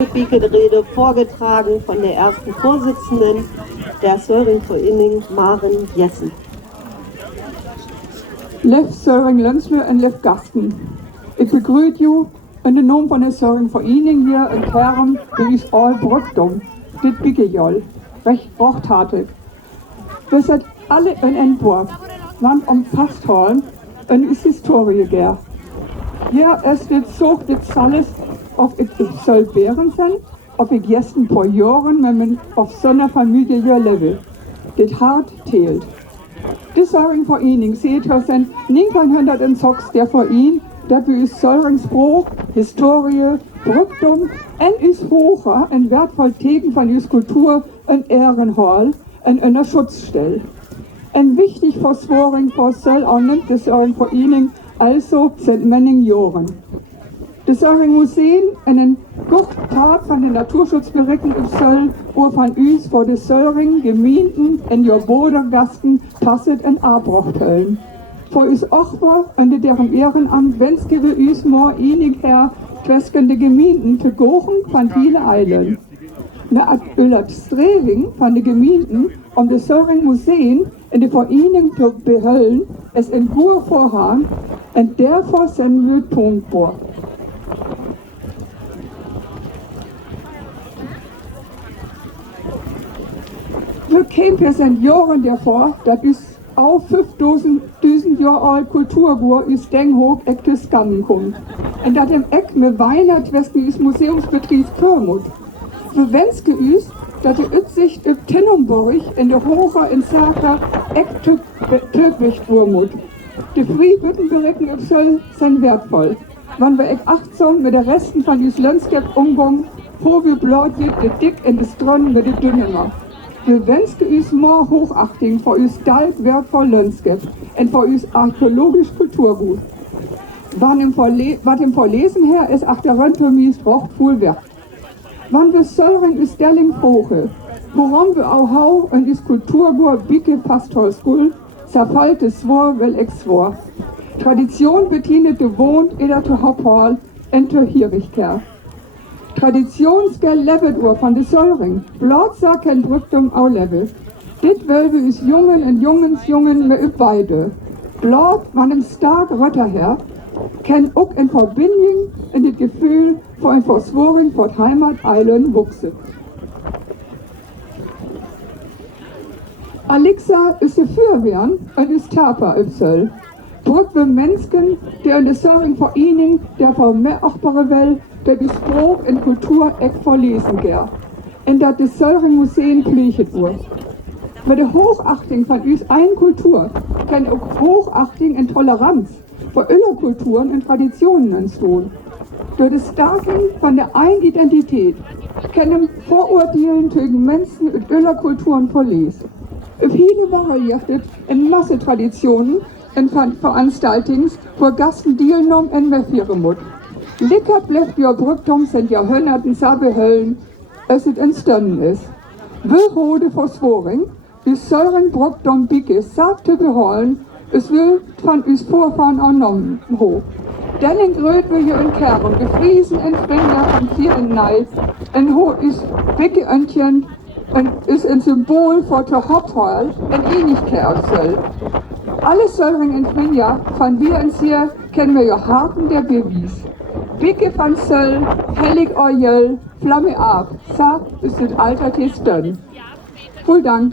Rede vorgetragen von der ersten Vorsitzenden der Söringverening, Maren Jessen. Lieve Söring Lensme en lieve gasten. Ik begroet u in de naam van de Söringverening hier in Kerem, die is al Brugdom, dit Biggejol, recht brochtartig. We zijn alle in Entburg, want vasthouden en is historie ger. Ja, es dit zoog dit alles, of ik zal beren zijn, of ik jetzt een paar jaren met mijn of zo'n familie hier leven. Dit hart teelt. De Söringverening seht wir sind 1906 der Verein, der bei uns Söringsspruch, Historie, Brückdom und is hocher en wertvoll Tegen von uns Kultur en Ehrenhall en einer Schutzstelle. En wichtig für Söring, für Söll auch nimmt de Söringverening also seit manchen Jahren. Das Söring-Museum, einen guten Part von den Naturschutzberichten im Söll, wo von uns vor den Söring, Gemeinden und die Bodergasten passet in Abbruchtöllen. Vor uns auch war, unter deren Ehrenamt, wenn's gebe uns more einig her, tweskende Gemeinden zu gochen von vielen Eilen. Eine Art Streving von den Gemeinden, um das Söring-Museum in der Vereinigung zu behöllen, es in Ruhe vorhaben, und davor sind wir Punktbohr. Wir kämen seit Jahren davor, dass uns auch 5000 Jahre alt Kulturgur aus Denghoek Eck zu Skannen kommt. Und dass im Eck mit Weihnacht westen uns Museumsbetrieb Körmut. Wir wünschen uns, dass die Ütsicht in Tinnumburg in der Hocher in Serker Eck tödlich wurmut. Die Friebüttenberichten im Söll sind wertvoll. Wenn wir Eck achtsam mit den Resten von uns Landscape umgehen, wo wir blau die dick in das Dronnen mit den Dünnener. Wir wünschen uns mehr Hochachtung für uns dalk wertvoll Landscape und für uns archäologisch Kulturgut. Was im Vorlesen her ist, ach der Röntgenmies braucht viel Wert. Wenn wir Söring ist Sterling Hoche, woran wir auch hau und das Kulturgut bicke Pastorskul, zerfällt es vor, will ich vor. Tradition bedient gewohnt, eder zu Haupthall und zu Hierigkeit. Traditionsgel Levetuhr von de Söring, Blotsack en Brückdom au Level. Dit will wir uns Jungen mit beide. Blot, man im stark Rötter her, kenn auch in Verbindung in das Gefühl von ein Verschworen vor Heimat Eilen wuchse. Alexa ist de Fürwehren und ist Tapa im Söll. Brück wir Menschen, der in der Söring-Vereinigung, der von mehr achtbare Welt, der die Spruch in Kultur eck verlesen ger. Und dat das Söring-Museum pflichtet wird. Mit der Hochachtung von uns ein Kultur, kann auch Hochachtung und Toleranz für alle Kulturen und Traditionen entstehen. Durch das Starken von der einen Identität können Vorurteilen gegen Menschen und alle Kulturen verlesen. Viele variierte in Massetraditionen und Veranstaltungen, wo Gasten teilnehmen und mitführen müssen. Licker bleibt die Brückdom sind Jahrhunderten Sabehöllen, es ist entstanden ist. Will vor Svoring, ist Söring Brückdom Bicke sagte beholen, es will von uns Vorfahren auch noch hoch. Dann in Gröt wir hier in Kerem, gefriesen in Fringer von vielen Neid, in Ho ist Bicke Öntchen und ist ein Symbol für der Haupthall und Ähnlichkeit aus Söll. Alle Söring in Fringer, von wir uns hier, kennen wir ja Harten der Bewies. Bicke van Söll, Hellig Orjel, Flamme ab, sagt, ist das Alter Testön. Vielen Dank.